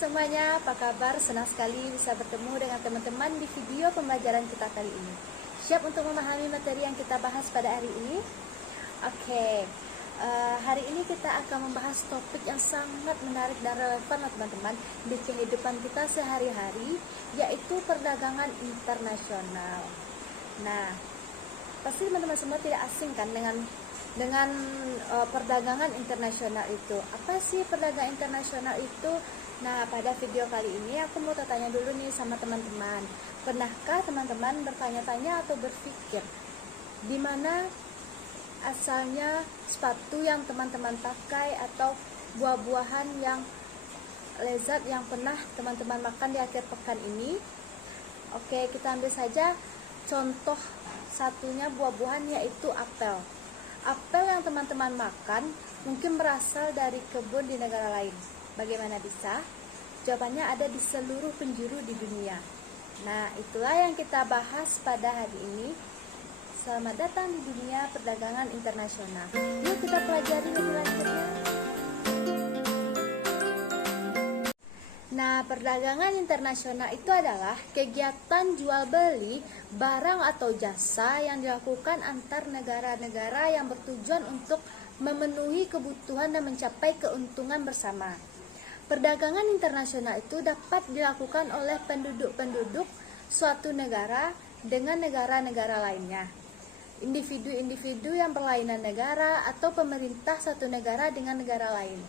semuanya, apa kabar? Senang sekali bisa bertemu dengan teman-teman di video pembelajaran kita kali ini. Siap untuk memahami materi yang kita bahas pada hari ini? Oke, hari ini kita akan membahas topik yang sangat menarik dan relevan teman-teman di kehidupan kita sehari-hari, yaitu perdagangan internasional. Nah, pasti teman-teman semua tidak asing kan dengan perdagangan internasional itu. Apa sih perdagangan internasional itu? Nah, pada video kali ini aku mau tanya dulu nih sama teman-teman. Pernahkah teman-teman bertanya-tanya atau berpikir di mana asalnya sepatu yang teman-teman pakai atau buah-buahan yang lezat yang pernah teman-teman makan di akhir pekan ini? Oke, kita ambil saja contoh satunya buah-buahan, yaitu apel. Apel yang teman-teman makan mungkin berasal dari kebun di negara lain. Bagaimana bisa? Jawabannya ada di seluruh penjuru di dunia. Nah, itulah yang kita bahas pada hari ini. Selamat datang di dunia perdagangan internasional. Yuk kita pelajari lebih lanjutnya. Nah, perdagangan internasional itu adalah kegiatan jual beli barang atau jasa yang dilakukan antar negara-negara yang bertujuan untuk memenuhi kebutuhan dan mencapai keuntungan bersama. Perdagangan internasional itu dapat dilakukan oleh penduduk-penduduk suatu negara dengan negara-negara lainnya, individu-individu yang berlainan negara, atau pemerintah satu negara dengan negara lain.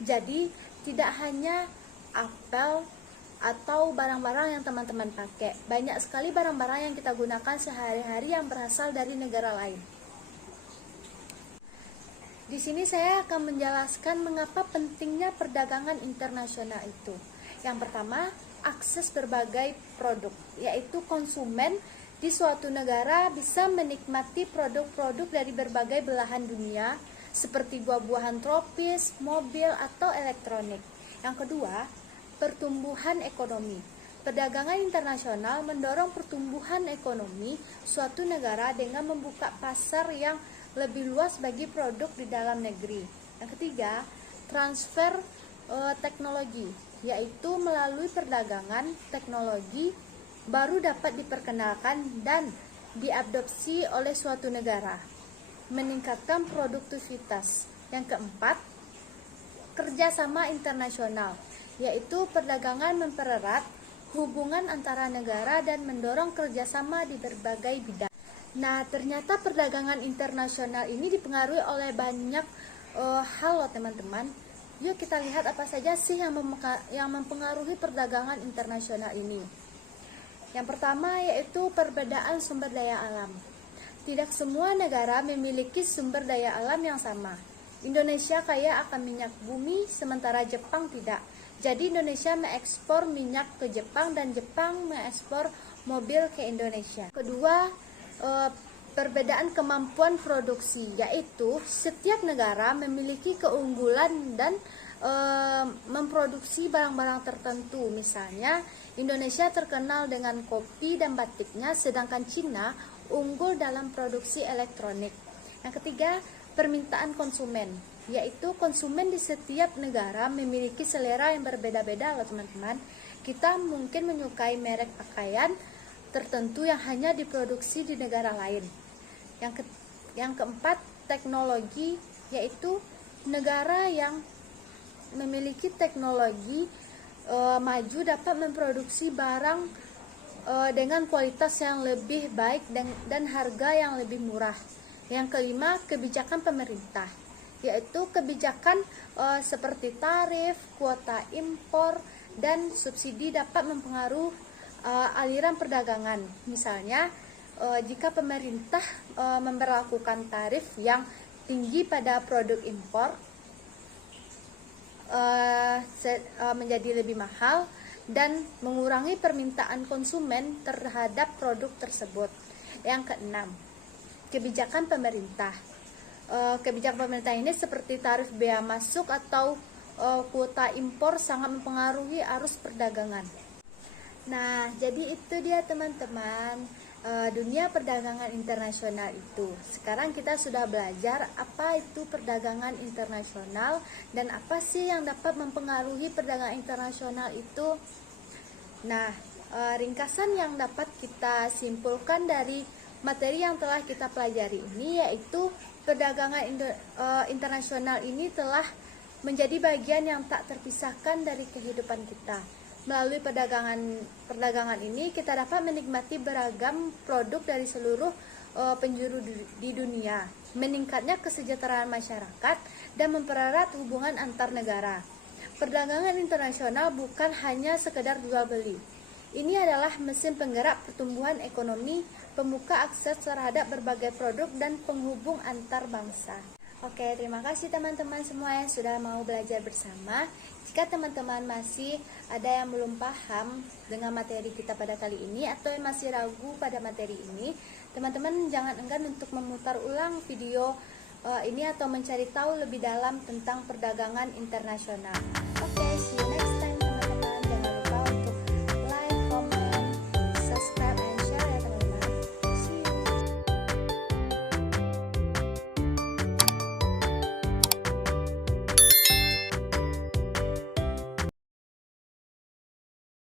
Jadi, tidak hanya apel atau barang-barang yang teman-teman pakai. Banyak sekali barang-barang yang kita gunakan sehari-hari yang berasal dari negara lain. Di sini saya akan menjelaskan mengapa pentingnya perdagangan internasional itu. Yang pertama, akses berbagai produk, yaitu konsumen di suatu negara bisa menikmati produk-produk dari berbagai belahan dunia, seperti buah-buahan tropis, mobil, atau elektronik. Yang kedua, pertumbuhan ekonomi. Perdagangan internasional mendorong pertumbuhan ekonomi suatu negara dengan membuka pasar yang lebih luas bagi produk di dalam negeri. Yang ketiga, transfer teknologi, yaitu melalui perdagangan teknologi baru dapat diperkenalkan dan diadopsi oleh suatu negara, meningkatkan produktivitas. Yang keempat, kerjasama internasional, yaitu perdagangan mempererat hubungan antara negara dan mendorong kerjasama di berbagai bidang. Nah, ternyata perdagangan internasional ini dipengaruhi oleh banyak hal loh teman-teman. Yuk kita lihat apa saja sih yang mempengaruhi perdagangan internasional ini. Yang pertama yaitu perbedaan sumber daya alam. Tidak semua negara memiliki sumber daya alam yang sama. Indonesia kaya akan minyak bumi, sementara Jepang tidak. Jadi Indonesia mengekspor minyak ke Jepang dan Jepang mengekspor mobil ke Indonesia. Kedua, perbedaan kemampuan produksi, yaitu setiap negara memiliki keunggulan dan memproduksi barang-barang tertentu. Misalnya, Indonesia terkenal dengan kopi dan batiknya, sedangkan Cina unggul dalam produksi elektronik. Yang ketiga, permintaan konsumen, yaitu konsumen di setiap negara memiliki selera yang berbeda-beda loh teman-teman. Kita mungkin menyukai merek pakaian tertentu yang hanya diproduksi di negara lain. Yang keempat, teknologi, yaitu negara yang memiliki teknologi maju dapat memproduksi barang dengan kualitas yang lebih baik dan harga yang lebih murah. Yang kelima, kebijakan pemerintah, yaitu kebijakan seperti tarif, kuota impor, dan subsidi dapat mempengaruhi aliran perdagangan. Misalnya, jika pemerintah memberlakukan tarif yang tinggi pada produk impor, menjadi lebih mahal dan mengurangi permintaan konsumen terhadap produk tersebut. Yang keenam, kebijakan pemerintah. Kebijakan pemerintah ini seperti tarif bea masuk atau kuota impor sangat mempengaruhi arus perdagangan. Nah, jadi itu dia teman-teman. dunia perdagangan internasional itu. Sekarang kita sudah belajar apa itu perdagangan internasional dan apa sih yang dapat mempengaruhi perdagangan internasional itu. Nah, ringkasan yang dapat kita simpulkan dari materi yang telah kita pelajari ini yaitu perdagangan internasional ini telah menjadi bagian yang tak terpisahkan dari kehidupan kita. Melalui perdagangan ini kita dapat menikmati beragam produk dari seluruh penjuru di dunia, meningkatnya kesejahteraan masyarakat dan mempererat hubungan antar negara. Perdagangan internasional bukan hanya sekedar jual beli. Ini adalah mesin penggerak pertumbuhan ekonomi, pembuka akses terhadap berbagai produk dan penghubung antar bangsa. Oke, terima kasih teman-teman semua yang sudah mau belajar bersama. Jika teman-teman masih ada yang belum paham dengan materi kita pada kali ini atau yang masih ragu pada materi ini, teman-teman jangan enggan untuk memutar ulang video ini atau mencari tahu lebih dalam tentang perdagangan internasional. Oke, see you next time.